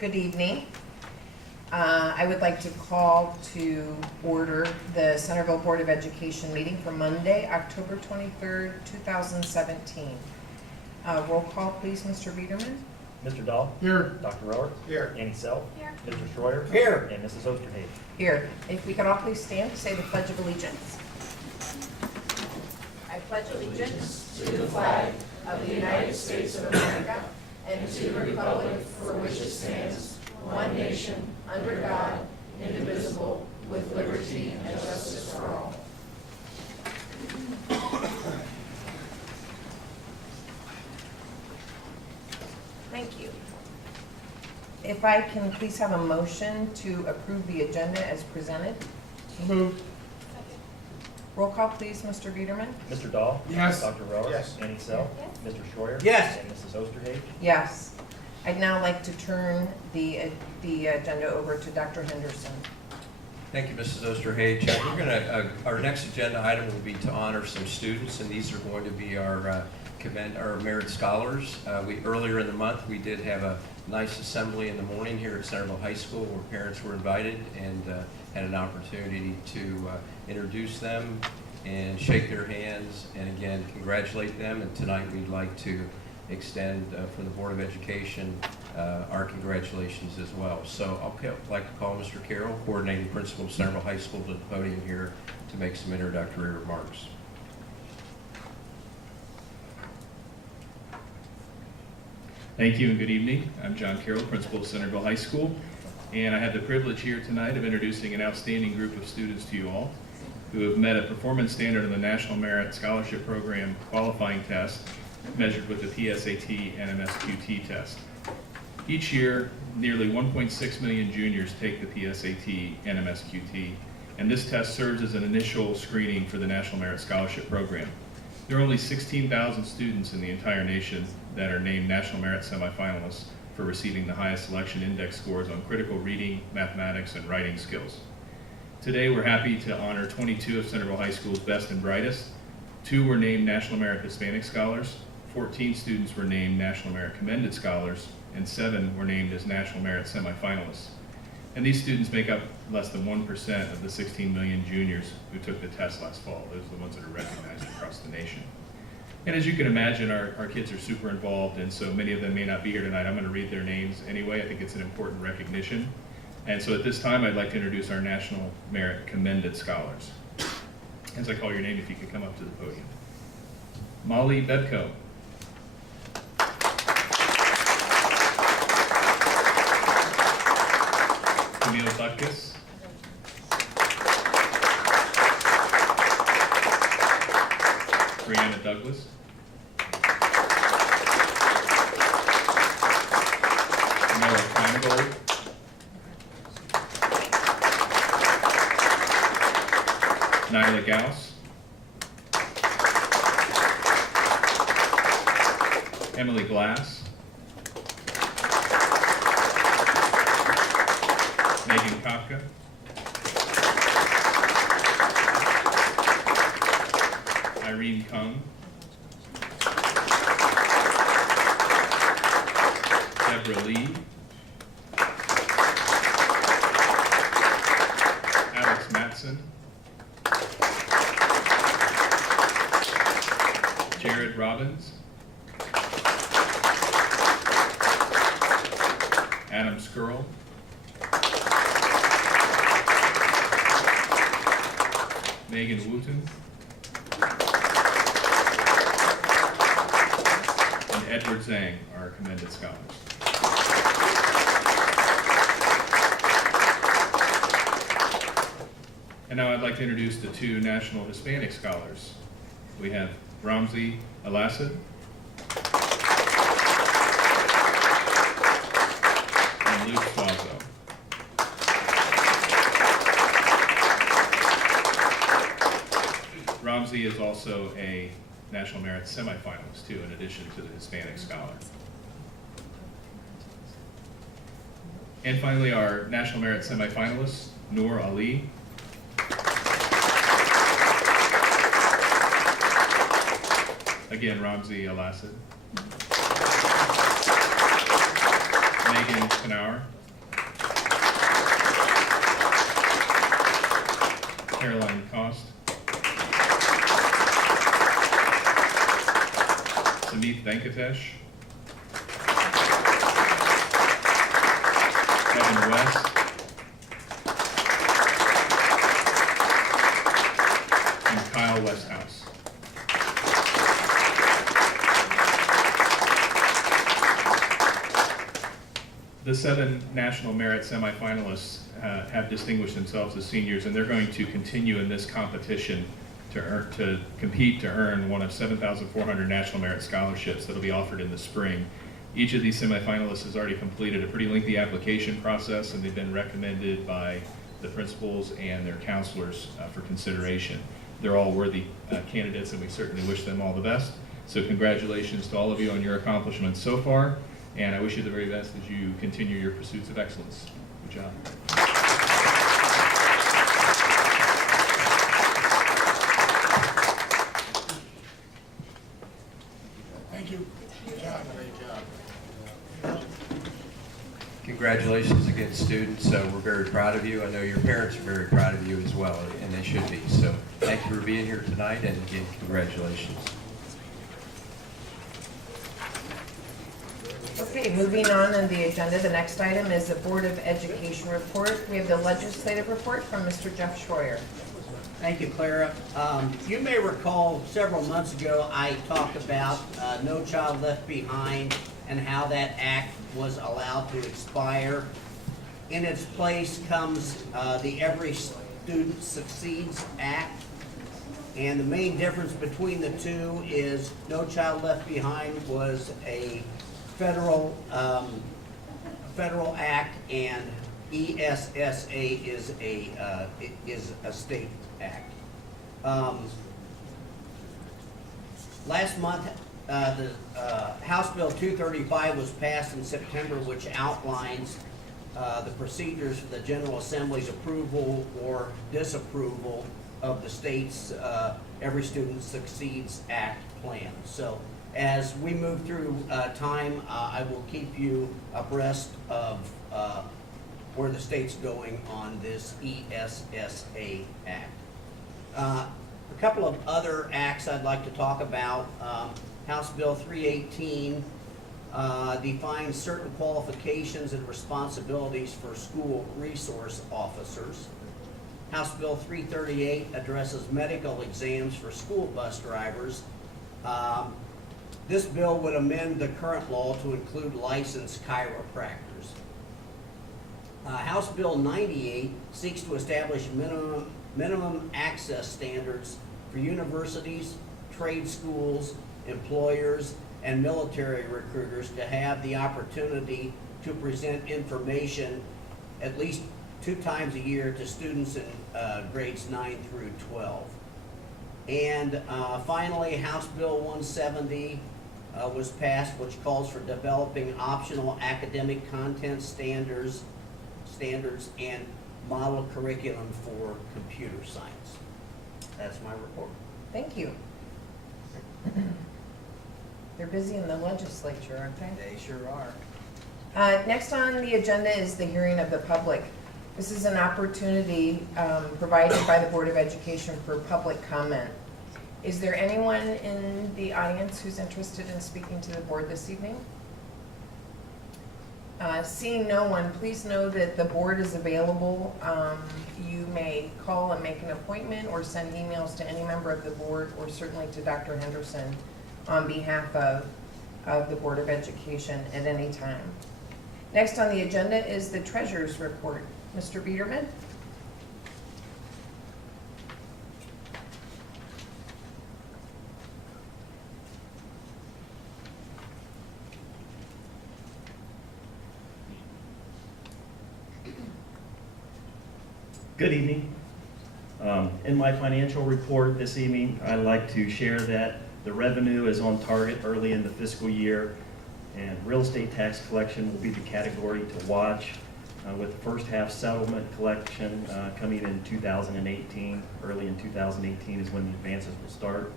Good evening. I would like to call to order the Centerville Board of Education meeting for Monday, October 23rd, 2017. Roll call, please, Mr. Biederman. Mr. Dahl? Here. Dr. Rower? Here. Annie Self? Here. Mr. Schroyer? Here. And Mrs. Osterhage. Here. If we could all please stand to say the Pledge of Allegiance. I pledge allegiance to the flag of the United States of America and to the republic for which it stands, one nation, under God, indivisible, with liberty and justice for all. Thank you. If I can please have a motion to approve the agenda as presented. Moved. Roll call, please, Mr. Biederman. Mr. Dahl? Yes. Dr. Rower? Yes. Annie Self? Yes. Mr. Schroyer? Yes. And Mrs. Osterhage. Yes. I'd now like to turn the agenda over to Dr. Henderson. Thank you, Mrs. Osterhage. We're going to, our next agenda item will be to honor some students, and these are going to be our merit scholars. Earlier in the month, we did have a nice assembly in the morning here at Centerville High School where parents were invited and had an opportunity to introduce them and shake their hands and again congratulate them. And tonight we'd like to extend from the Board of Education our congratulations as well. So I'll like to call Mr. Carroll, coordinating principal of Centerville High School, to the podium here to make some introductory remarks. Thank you and good evening. I'm John Carroll, principal of Centerville High School, and I have the privilege here tonight of introducing an outstanding group of students to you all who have met a performance standard in the National Merit Scholarship Program qualifying test measured with the PSAT and MSQT test. Each year, nearly 1.6 million juniors take the PSAT and MSQT, and this test serves as an initial screening for the National Merit Scholarship Program. There are only 16,000 students in the entire nation that are named National Merit semifinalists for receiving the highest selection index scores on critical reading, mathematics, and writing skills. Today, we're happy to honor 22 of Centerville High School's best and brightest. 2 were named National Merit Hispanic Scholars, 14 students were named National Merit Commended Scholars, and 7 were named as National Merit semifinalists. And these students make up less than 1% of the 16 million juniors who took the test last fall. Those are the ones that are recognized across the nation. And as you can imagine, our kids are super involved, and so many of them may not be here tonight. I'm going to read their names anyway. I think it's an important recognition. And so at this time, I'd like to introduce our National Merit Commended Scholars. As I call your name, if you could come up to the podium. Molly Bebko. Camille Butkus. Brianna Douglas. Noah Feingold. Nyla Gauss. Emily Glass. Megan Kafka. Irene Kung. Deborah Lee. Alex Matson. Jared Robbins. Adam Skrull. Megan Wooten. And Edward Zhang, our commended scholars. And now I'd like to introduce the 2 National Hispanic Scholars. We have Ramzi Alasad and Luke Suazo. Ramzi is also a National Merit semifinalist too, in addition to the Hispanic Scholar. And finally, our National Merit semifinalist, Noor Ali. Again, Ramzi Alasad. Megan Knauer, Caroline Cost, Sameeth Venkatesh, Evan West, and Kyle Westhouse. The 7 National Merit semifinalists have distinguished themselves as seniors, and they're going to continue in this competition to compete to earn one of 7,400 National Merit scholarships that will be offered in the spring. Each of these semifinalists has already completed a pretty lengthy application process, and they've been recommended by the principals and their counselors for consideration. They're all worthy candidates, and we certainly wish them all the best. So congratulations to all of you on your accomplishments so far, and I wish you the very best as you continue your pursuits of excellence. Good job. Thank you. Good job. Great job. Congratulations again, students. We're very proud of you. I know your parents are very proud of you as well, and they should be. So thank you for being here tonight, and again, congratulations. Okay, moving on the agenda, the next item is the Board of Education report. We have the legislative report from Mr. Jeff Schroyer. Thank you, Clara. You may recall several months ago, I talked about No Child Left Behind and how that act was allowed to expire. In its place comes the Every Student Succeeds Act. And the main difference between the two is No Child Left Behind was a federal act, and ESSA is a state act. Last month, the House Bill 235 was passed in September, which outlines the procedures for the General Assembly's approval or disapproval of the state's Every Student Succeeds Act plan. So as we move through time, I will keep you abreast of where the state's going on this ESSA Act. A couple of other acts I'd like to talk about. House Bill 318 defines certain qualifications and responsibilities for school resource officers. House Bill 338 addresses medical exams for school bus drivers. This bill would amend the current law to include licensed chiropractors. House Bill 98 seeks to establish minimum access standards for universities, trade schools, employers, and military recruiters to have the opportunity to present information at least 2 times a year to students in grades 9 through 12. And finally, House Bill 170 was passed, which calls for developing optional academic content standards and model curriculum for computer science. That's my report. Thank you. They're busy in the legislature, aren't they? They sure are. Next on the agenda is the hearing of the public. This is an opportunity provided by the Board of Education for public comment. Is there anyone in the audience who's interested in speaking to the board this evening? Seeing no one, please know that the board is available. You may call and make an appointment or send emails to any member of the board, or certainly to Dr. Henderson on behalf of the Board of Education at any time. Next on the agenda is the treasurer's report. Mr. Biederman? Good evening. In my financial report this evening, I'd like to share that the revenue is on target early in the fiscal year, and real estate tax collection will be the category to watch, with the first half settlement collection coming in 2018. Early in 2018 is when the advances will start.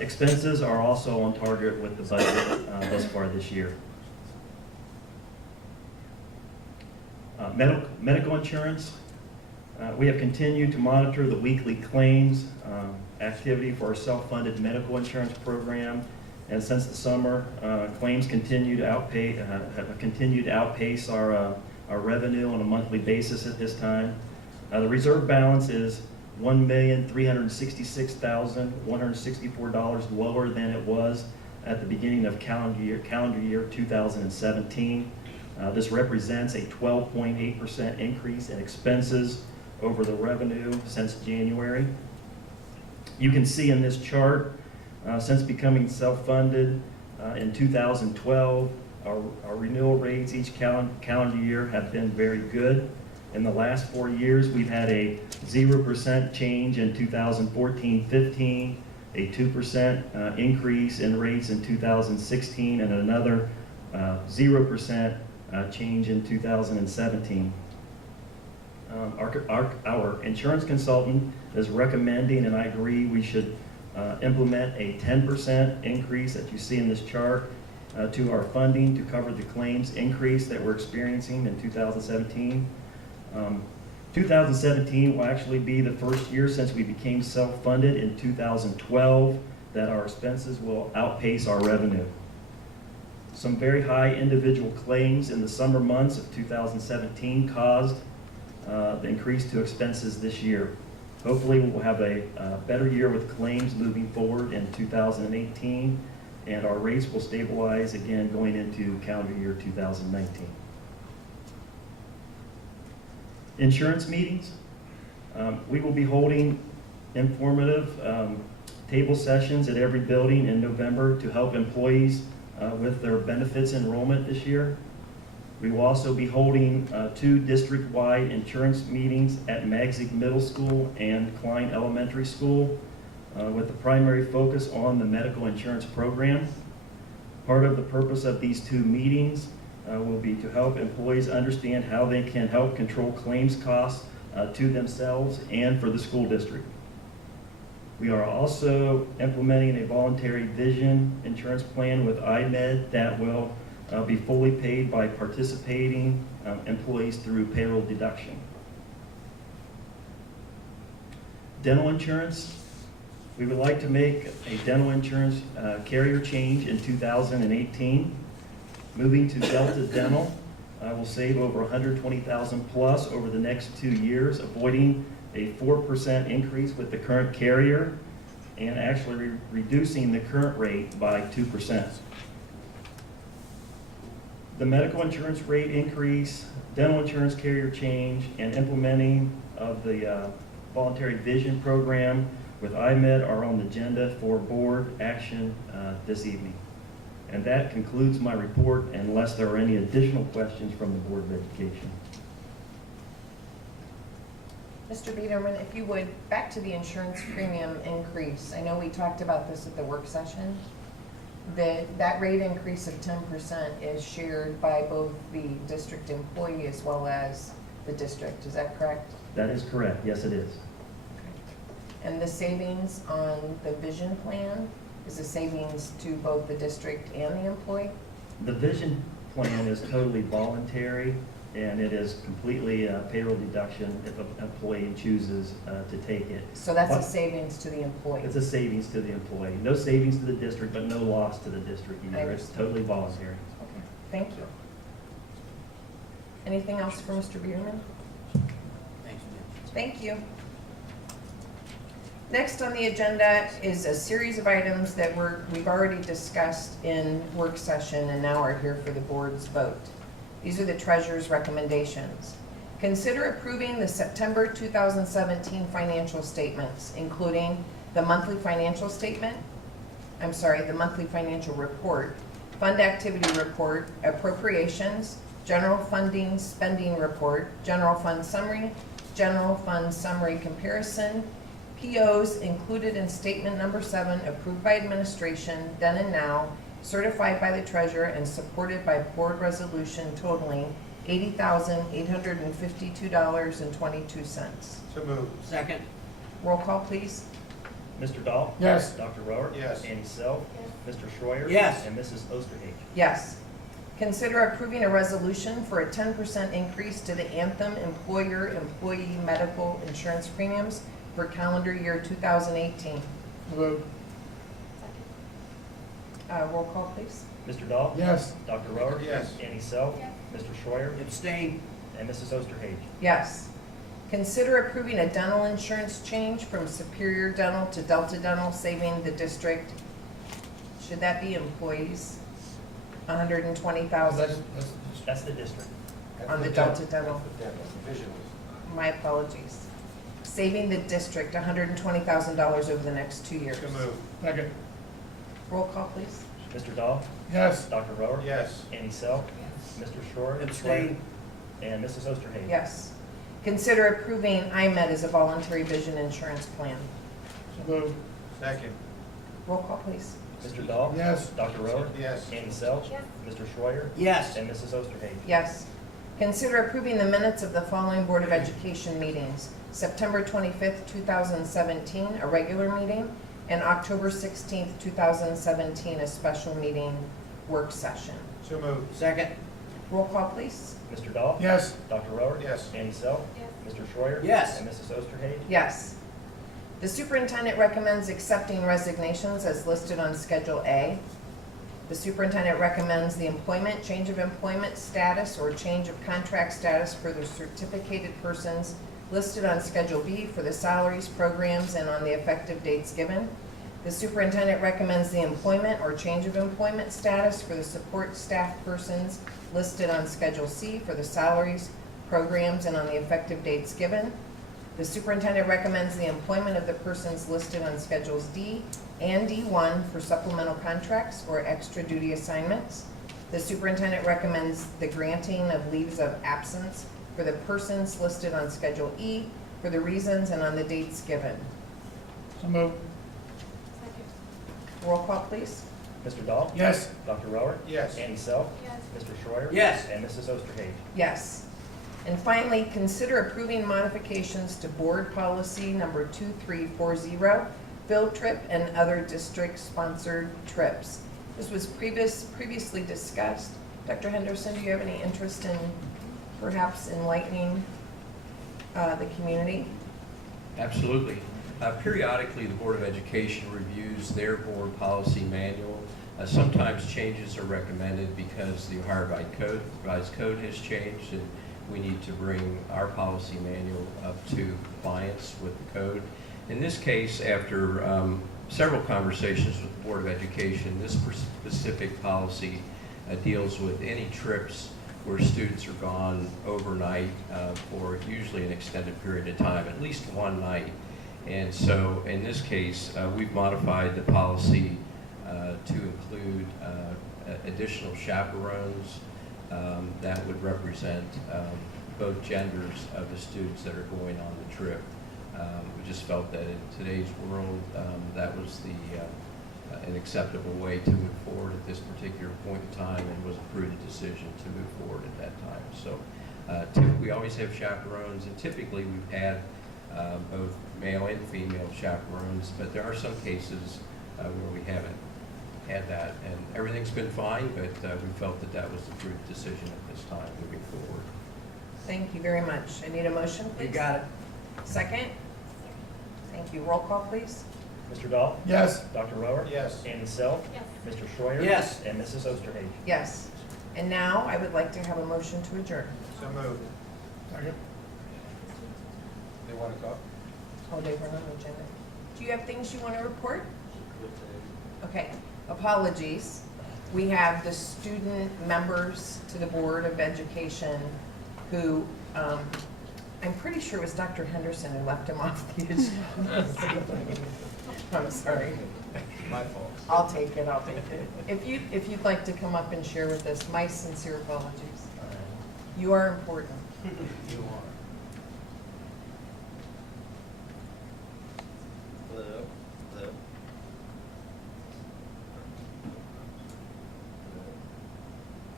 Expenses are also on target with the budget thus far this year. Medical insurance. We have continued to monitor the weekly claims activity for our self-funded medical insurance program. And since the summer, claims continue to outpace, have continued to outpace our revenue on a monthly basis at this time. The reserve balance is $1,366,164 lower than it was at the beginning of calendar year 2017. This represents a 12.8% increase in expenses over the revenue since January. You can see in this chart, since becoming self-funded in 2012, our renewal rates each calendar year have been very good. In the last 4 years, we've had a 0% change in 2014-15, a 2% increase in rates in 2016, and another 0% change in 2017. Our insurance consultant is recommending, and I agree, we should implement a 10% increase that you see in this chart to our funding to cover the claims increase that we're experiencing in 2017. 2017 will actually be the first year since we became self-funded in 2012 that our expenses will outpace our revenue. Some very high individual claims in the summer months of 2017 caused the increase to expenses this year. Hopefully we'll have a better year with claims moving forward in 2018, and our rates will stabilize again going into calendar year 2019. Insurance meetings. We will be holding informative table sessions at every building in November to help employees with their benefits enrollment this year. We will also be holding 2 district-wide insurance meetings at Magzig Middle School and Klein Elementary School with the primary focus on the medical insurance program. Part of the purpose of these 2 meetings will be to help employees understand how they can help control claims costs to themselves and for the school district. We are also implementing a voluntary vision insurance plan with IMED that will be fully paid by participating employees through payroll deduction. Dental insurance. We would like to make a dental insurance carrier change in 2018. Moving to Delta Dental will save over $120,000 plus over the next 2 years, avoiding a 4% increase with the current carrier and actually reducing the current rate by 2%. The medical insurance rate increase, dental insurance carrier change, and implementing of the voluntary vision program with IMED are on the agenda for board action this evening. And that concludes my report unless there are any additional questions from the Board of Education. Mr. Biederman, if you would, back to the insurance premium increase. I know we talked about this at the work session. That rate increase of 10% is shared by both the district employee as well as the district. Is that correct? That is correct. Yes, it is. And the savings on the vision plan is the savings to both the district and the employee? The vision plan is totally voluntary, and it is completely payroll deduction if an employee chooses to take it. So that's a savings to the employee? It's a savings to the employee. No savings to the district, but no loss to the district either. It's totally voluntary. Okay, thank you. Anything else for Mr. Biederman? Thanks, Mitch. Thank you. Next on the agenda is a series of items that we've already discussed in work session and now are here for the board's vote. These are the treasurer's recommendations. Consider approving the September 2017 financial statements, including the monthly financial report, fund activity report, appropriations, general funding spending report, general fund summary comparison, POs included in statement number 7, approved by administration, then and now, certified by the treasurer and supported by board resolution totaling $80,852.22. So moved. Second. Roll call, please. Mr. Dahl? Yes. Dr. Rohr? Yes. Annie Self? Mr. Schroyer? Yes. And Mrs. Osterhage. Yes. Consider approving a resolution for a 10% increase to the Anthem employer-employee medical insurance premiums for calendar year 2018. Move. Roll call, please. Mr. Dahl? Yes. Dr. Rohr? Yes. Annie Self? Mr. Schreier? Abstain. And Mrs. Osterhage? Yes. Consider approving a dental insurance change from Superior Dental to Delta Dental, saving the district, should that be employees? $120,000 That's the district. on the Delta Dental. Division. My apologies. Saving the district $120,000 over the next 2 years. So move. Second. Roll call, please. Mr. Dahl? Yes. Dr. Rohr? Yes. Annie Self? Mr. Schreier? Abstain. And Mrs. Osterhage? Yes. Consider approving IMED as a voluntary vision insurance plan. So move. Second. Roll call, please. Mr. Dahl? Yes. Dr. Rohr? Yes. Annie Self? Mr. Schreier? Yes. And Mrs. Osterhage? Yes. Consider approving the minutes of the following Board of Education meetings: September 25th, 2017, a regular meeting, and October 16th, 2017, a special meeting work session. So move. Second. Roll call, please. Mr. Dahl? Yes. Dr. Rohr? Yes. Annie Self? Mr. Schreier? Yes. And Mrs. Osterhage? Yes. The superintendent recommends accepting resignations as listed on Schedule A. The superintendent recommends the employment, change of employment status, or change of contract status for the certificated persons listed on Schedule B for the salaries, programs, and on the effective dates given. The superintendent recommends the employment or change of employment status for the support staff persons listed on Schedule C for the salaries, programs, and on the effective dates given. The superintendent recommends the employment of the persons listed on Schedules D and D1 for supplemental contracts or extra duty assignments. The superintendent recommends the granting of leaves of absence for the persons listed on Schedule E for the reasons and on the dates given. So move. Roll call, please. Mr. Dahl? Yes. Dr. Rohr? Yes. Annie Self? Mr. Schreier? Yes. And Mrs. Osterhage? Yes. And finally, consider approving modifications to Board Policy Number 2340, field trip and other district-sponsored trips. This was previously discussed. Dr. Henderson, do you have any interest in perhaps enlightening the community? Absolutely. Periodically, the Board of Education reviews their board policy manual. Sometimes changes are recommended because the Ohio Revised Code has changed, and we need to bring our policy manual up to compliance with the code. In this case, after several conversations with the Board of Education, this specific policy deals with any trips where students are gone overnight for usually an extended period of time, at least one night. And so in this case, we've modified the policy to include additional chaperones that would represent both genders of the students that are going on the trip. We just felt that in today's world, that was an acceptable way to move forward at this particular point in time, and was a prudent decision to move forward at that time. So we always have chaperones, and typically we've had both male and female chaperones, but there are some cases where we haven't had that, and everything's been fine, but we felt that that was the prudent decision at this time moving forward. Thank you very much. I need a motion, please. You got it. Second? Thank you. Roll call, please. Mr. Dahl? Yes. Dr. Rohr? Yes. Annie Self? Mr. Schreier? Yes. And Mrs. Osterhage? Yes. And now I would like to have a motion to adjourn. So move. Second. They want to go? Oh, they were on the agenda. Do you have things you want to report? Okay, apologies. We have the student members to the Board of Education who, I'm pretty sure it was Dr. Henderson who left him off the agenda. I'm sorry. My fault. I'll take it. If you'd like to come up and share with us, my sincere apologies. You are important. You are. Hello. Hello.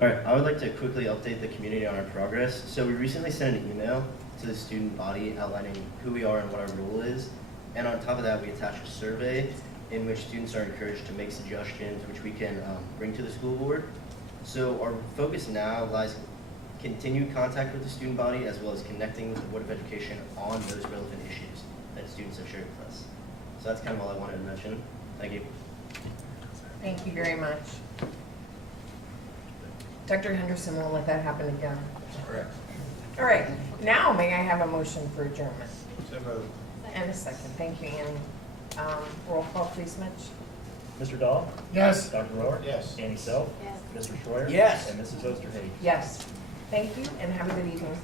All right, I would like to quickly update the community on our progress. So we recently sent an email to the student body outlining who we are and what our role is. And on top of that, we attached a survey in which students are encouraged to make suggestions which we can bring to the school board. So our focus now lies continued contact with the student body as well as connecting with the Board of Education on those relevant issues that students have shared with us. So that's kind of all I wanted to mention. Thank you. Thank you very much. Dr. Henderson won't let that happen again. Correct. All right, now may I have a motion for adjournment? So moved. And a second, thank you, Annie. Roll call, please, Mitch. Mr. Dahl? Yes. Dr. Rohr? Yes. Annie Self? Yes. Mr. Schreier? Yes. And Mrs. Osterhage. Yes. Thank you, and have a good evening.